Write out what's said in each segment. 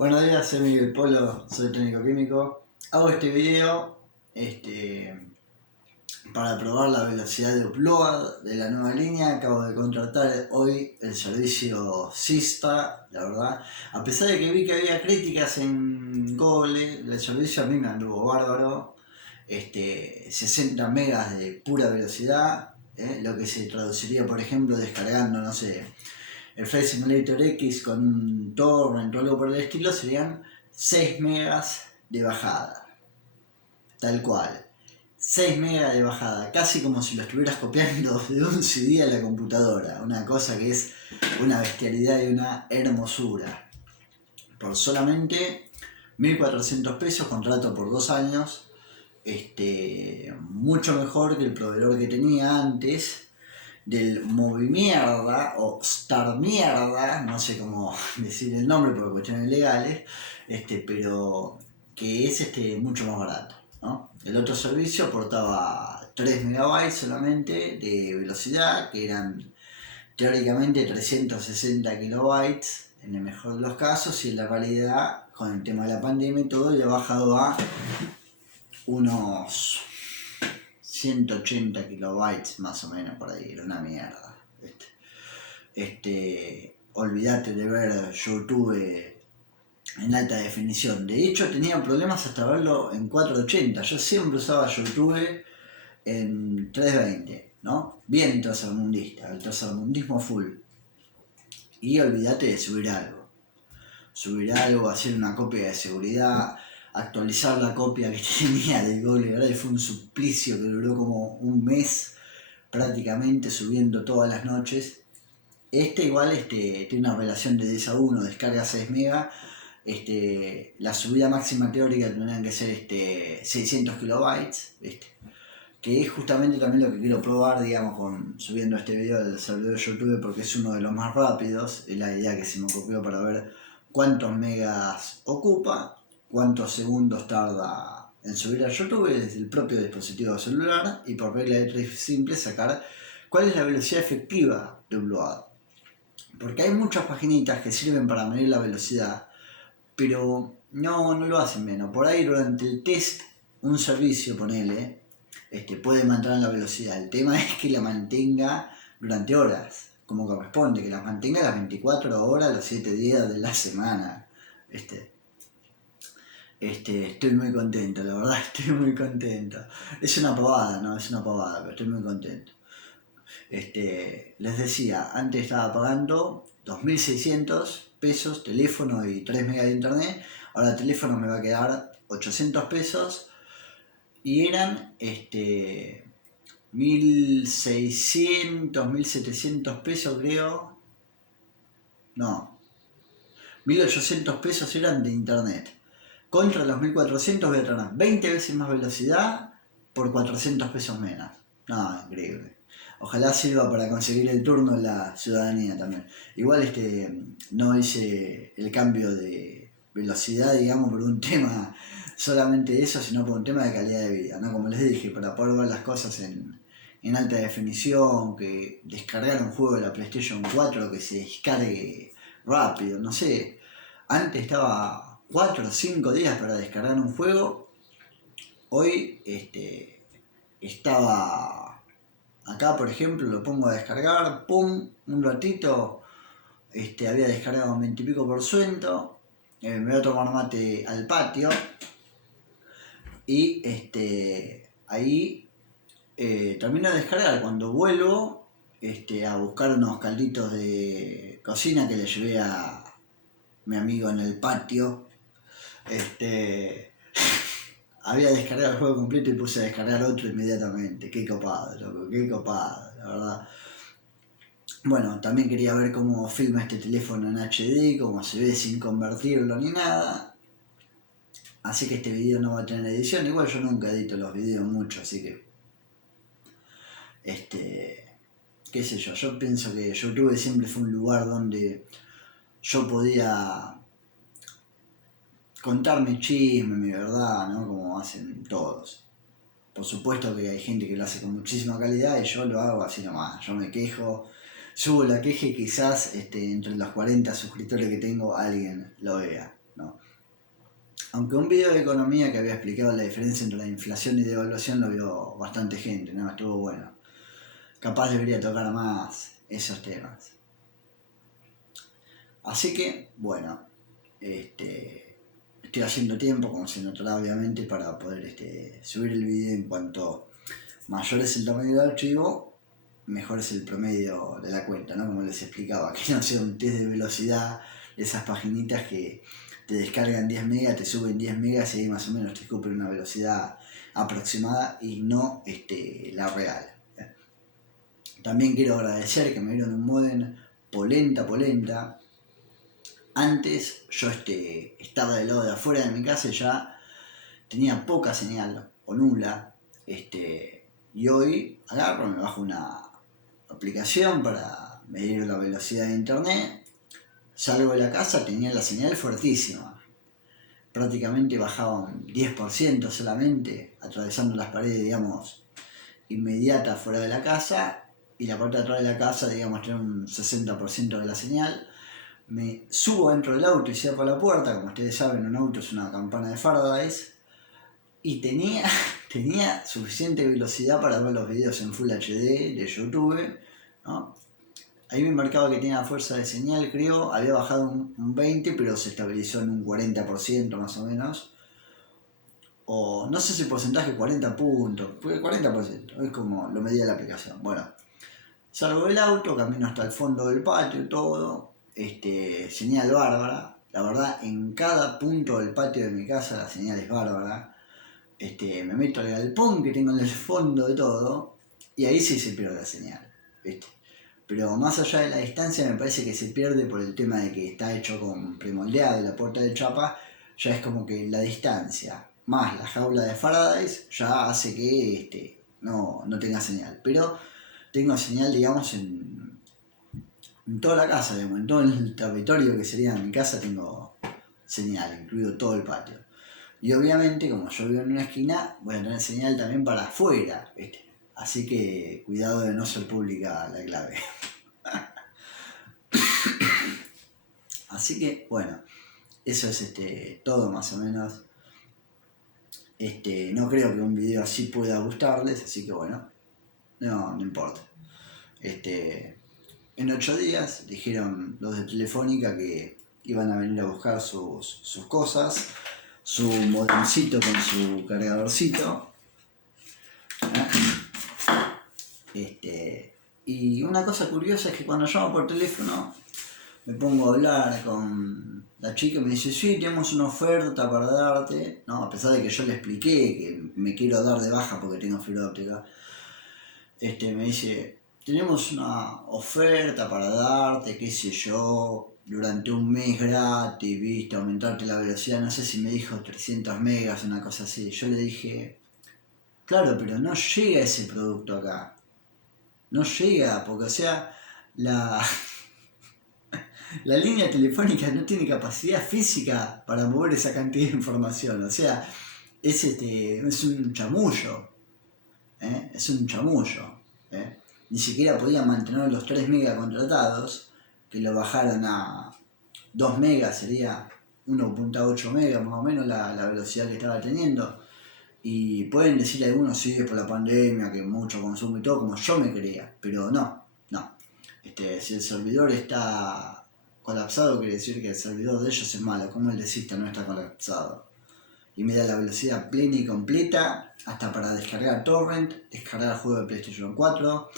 Buenos días, soy Miguel Polo, soy técnico químico. Hago este video para probar la velocidad de upload de la nueva línea. Acabo de contratar hoy el servicio Sista, la verdad. A pesar de que vi que había críticas en Google, el servicio a mí me anduvo bárbaro. 60 megas de pura velocidad, lo que se traduciría, por ejemplo, descargando, no sé, el Flight Simulator X con un torrent o algo por el estilo, serían 6 megas de bajada. Tal cual. 6 megas de bajada, casi como si lo estuvieras copiando de un CD a la computadora. Una cosa que es una bestialidad y una hermosura. Por solamente 1.400 pesos, contrato por 2 años. Mucho mejor que el proveedor que tenía antes, del Movimierda o Star Mierda, no sé cómo decir el nombre por cuestiones legales, pero que es mucho más barato, ¿no? El otro servicio aportaba 3 megabytes solamente de velocidad, que eran teóricamente 360 kilobytes en el mejor de los casos, y en la realidad, con el tema de la pandemia y todo, le ha bajado a unos 180 kilobytes más o menos por ahí, era una mierda. Olvídate de ver YouTube en alta definición. De hecho, tenía problemas hasta verlo en 480. Yo siempre usaba YouTube en 320, ¿no? Bien tercermundista, el tercermundismo full. Y olvídate de subir algo, hacer una copia de seguridad, actualizar la copia que tenía de Google Drive. Fue un suplicio que duró como un mes prácticamente, subiendo todas las noches. Igual tiene una relación de 10 a 1, descarga 6 megas. La subida máxima teórica tendrían que ser 600 kilobytes, que es justamente también lo que quiero probar, digamos, subiendo este video al servidor de YouTube, porque es uno de los más rápidos. Es la idea que se me ocurrió para ver cuántos megas ocupa, cuántos segundos tarda en subir a YouTube desde el propio dispositivo celular, y por regla de 3 simple sacar cuál es la velocidad efectiva de upload. Porque hay muchas paginitas que sirven para medir la velocidad, pero no lo hacen menos. Por ahí durante el test, un servicio, ponele, puede mantener la velocidad. El tema es que la mantenga durante horas, como corresponde, que la mantenga las 24 horas, los 7 días de la semana. Estoy muy contento, la verdad, estoy muy contento. Es una pavada, ¿no? Es una pavada, pero estoy muy contento. Les decía, antes estaba pagando 2.600 pesos teléfono y 3 megas de internet. Ahora el teléfono me va a quedar 800 pesos y eran 1.600, 1.700 pesos, creo. No, 1.800 pesos eran de internet. Contra los 1.400 voy a tener 20 veces más velocidad por 400 pesos menos. No, increíble. Ojalá sirva para conseguir el turno en la ciudadanía también. Igual no hice el cambio de velocidad, digamos, por un tema solamente de eso, sino por un tema de calidad de vida, ¿no? Como les dije, para poder ver las cosas en alta definición, que descargar un juego de la PlayStation 4 que se descargue rápido, no sé. Antes estaba 4 o 5 días para descargar un juego. Hoy estaba acá, por ejemplo, lo pongo a descargar, pum, un ratito, había descargado 20 y pico por ciento, me voy a tomar mate al patio y ahí termino de descargar. Cuando vuelvo a buscar unos calditos de cocina que le llevé a mi amigo en el patio, había descargado el juego completo y puse a descargar otro inmediatamente. Qué copado, loco, qué copado, la verdad. Bueno, también quería ver cómo filma este teléfono en HD, cómo se ve sin convertirlo ni nada. Así que este video no va a tener edición. Igual yo nunca edito los videos mucho, así que qué sé yo pienso que YouTube siempre fue un lugar donde yo podía contar mi chisme, mi verdad, ¿no? Como hacen todos. Por supuesto que hay gente que lo hace con muchísima calidad y yo lo hago así nomás. Yo me quejo, subo la queja y quizás entre los 40 suscriptores que tengo alguien lo vea. ¿no? Aunque un video de economía que había explicado la diferencia entre la inflación y devaluación lo vio bastante gente, ¿no? Estuvo bueno. Capaz debería tocar más esos temas. Así que, bueno, estoy haciendo tiempo, como se notará obviamente, para poder subir el video. En cuanto mayor es el tamaño del archivo, mejor es el promedio de la cuenta, ¿no? Como les explicaba, que no sea un test de velocidad, esas paginitas que te descargan 10 megas, te suben 10 megas y ahí más o menos te escupen una velocidad aproximada y no la real. También quiero agradecer que me dieron un modem polenta. Antes yo estaba del lado de afuera de mi casa y ya tenía poca señal o nula. Y hoy agarro, me bajo una aplicación para medir la velocidad de internet. Salgo de la casa, tenía la señal fuertísima. Prácticamente bajaba un 10% solamente, atravesando las paredes, digamos, inmediatas fuera de la casa. Y la parte de atrás de la casa, digamos, tenía un 60% de la señal. Me subo dentro del auto y cierro la puerta. Como ustedes saben, un auto es una campana de Faraday. Y tenía suficiente velocidad para ver los videos en Full HD de YouTube, ¿no? Ahí me marcaba que tenía fuerza de señal, creo. Había bajado un 20, pero se estabilizó en un 40% más o menos. O no sé si porcentaje 40 puntos, fue 40%, es como lo medía la aplicación. Bueno, salgo del auto, camino hasta el fondo del patio y todo. Señal bárbara. La verdad, en cada punto del patio de mi casa la señal es bárbara. Me meto al galpón que tengo en el fondo de todo y ahí sí se pierde la señal, ¿viste? Pero más allá de la distancia me parece que se pierde por el tema de que está hecho con premoldeado y la puerta de chapa, ya es como que la distancia más la jaula de Faraday ya hace que no tenga señal. Pero tengo señal, digamos, en toda la casa, digamos, en todo el territorio que sería mi casa tengo señal, incluido todo el patio. Y obviamente, como yo vivo en una esquina, voy a tener señal también para afuera, ¿viste? Así que cuidado de no ser pública la clave. Así que, bueno, eso es todo más o menos. No creo que un video así pueda gustarles, así que bueno, no importa. En 8 días dijeron los de Telefónica que iban a venir a buscar sus cosas, su modemcito con su cargadorcito. Y una cosa curiosa es que cuando llamo por teléfono me pongo a hablar con la chica y me dice, sí, tenemos una oferta para darte, ¿no? A pesar de que yo le expliqué que me quiero dar de baja porque tengo fibra óptica, me dice, tenemos una oferta para darte, qué sé yo, durante un mes gratis, viste, aumentarte la velocidad, no sé si me dijo 300 megas, una cosa así. Yo le dije, claro, pero no llega ese producto acá. No llega, porque o sea, la, la línea telefónica no tiene capacidad física para mover esa cantidad de información. O sea, es un chamullo. Es un chamullo. Ni siquiera podían mantener los 3 megas contratados, que lo bajaron a 2 megas, sería 1.8 megas más o menos la velocidad que estaba teniendo. Y pueden decirle a algunos, sí, es por la pandemia, que mucho consumo y todo, como yo me creía, pero no. Si el servidor está colapsado, quiere decir que el servidor de ellos es malo, como el de Sista no está colapsado. Y me da la velocidad plena y completa, hasta para descargar torrent, descargar juego de PlayStation 4.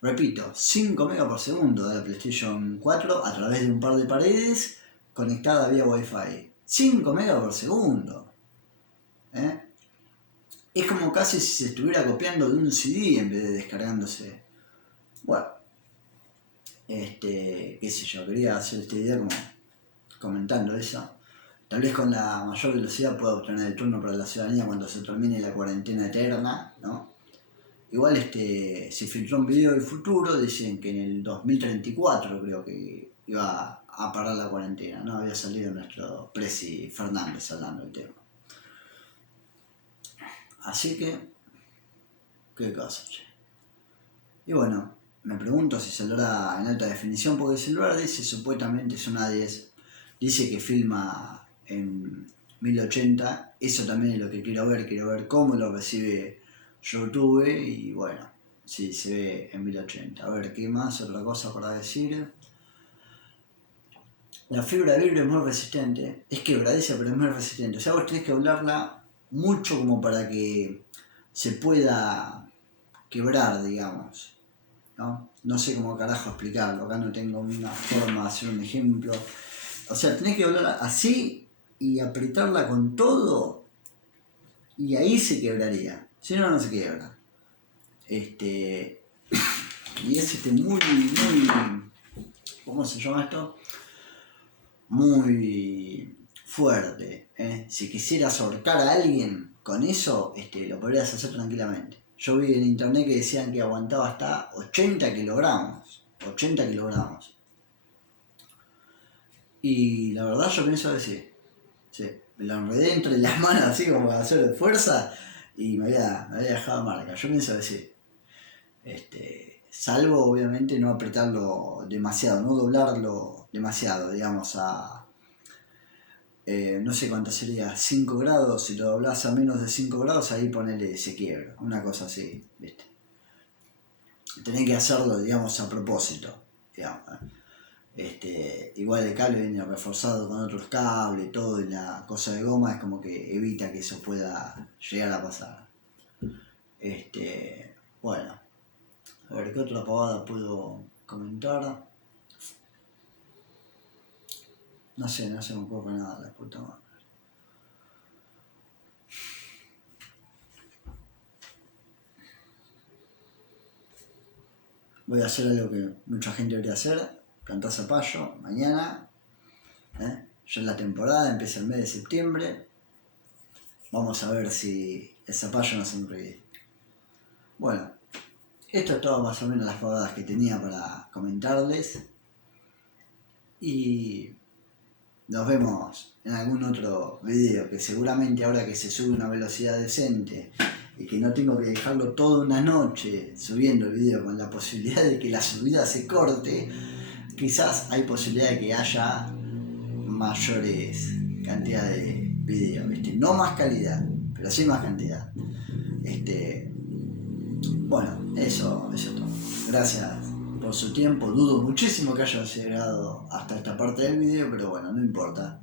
Repito, 5 megas por segundo de la PlayStation 4 a través de un par de paredes conectada vía Wi-Fi. 5 megas por segundo. Es como casi si se estuviera copiando de un CD en vez de descargándose. Bueno, qué sé yo, quería hacer este video como comentando eso. Tal vez con la mayor velocidad pueda obtener el turno para la ciudadanía cuando se termine la cuarentena eterna, ¿no? Igual se filtró un video del futuro, dicen que en el 2034 creo que iba a parar la cuarentena, ¿no? Había salido nuestro Presi Fernández hablando del tema. Así que, qué cosa, che. Y bueno, me pregunto si saldrá en alta definición, porque el celular dice supuestamente es una 10, dice que filma en 1080. Eso también es lo que quiero ver cómo lo recibe YouTube y bueno, sí, se ve en 1080. A ver, ¿qué más? Otra cosa para decir. La fibra de vidrio es muy resistente, es quebradiza pero es muy resistente. O sea, vos tenés que doblarla mucho como para que se pueda quebrar, digamos. ¿No? No sé cómo carajo explicarlo, acá no tengo una forma de hacer un ejemplo. O sea, tenés que doblarla así y apretarla con todo y ahí se quebraría. Si no, no se quiebra. Y es muy, ¿cómo se llama esto? Muy fuerte. Si quisieras ahorcar a alguien con eso, lo podrías hacer tranquilamente. Yo vi en internet que decían que aguantaba hasta 80 kilogramos. 80 kilogramos. Y la verdad yo pienso que sí. Sí. Me lo enredé entre las manos así como para hacer fuerza y me había dejado marca. Yo pienso que sí. Salvo obviamente no apretarlo demasiado, no doblarlo demasiado, digamos no sé cuánto sería, 5 grados, si lo doblás a menos de 5 grados ahí ponele se quiebra, una cosa así, ¿viste? Tenés que hacerlo, digamos, a propósito, digamos. Igual el cable viene reforzado con otros cables, todo, y la cosa de goma es como que evita que eso pueda llegar a pasar. Bueno, a ver qué otra pavada puedo comentar. No sé, no se me ocurre nada, la puta madre. Voy a hacer algo que mucha gente debería hacer, plantar zapallo mañana. Ya es la temporada, empieza el mes de septiembre. Vamos a ver si el zapallo nos sonríe. Bueno, esto es todo más o menos las pavadas que tenía para comentarles. Y nos vemos en algún otro video, que seguramente ahora que se sube a una velocidad decente y que no tengo que dejarlo toda una noche subiendo el video con la posibilidad de que la subida se corte, quizás hay posibilidad de que haya mayores cantidad de videos, ¿viste? No más calidad, pero sí más cantidad. Bueno, eso es todo. Gracias por su tiempo. Dudo muchísimo que haya llegado hasta esta parte del video, pero bueno, no importa.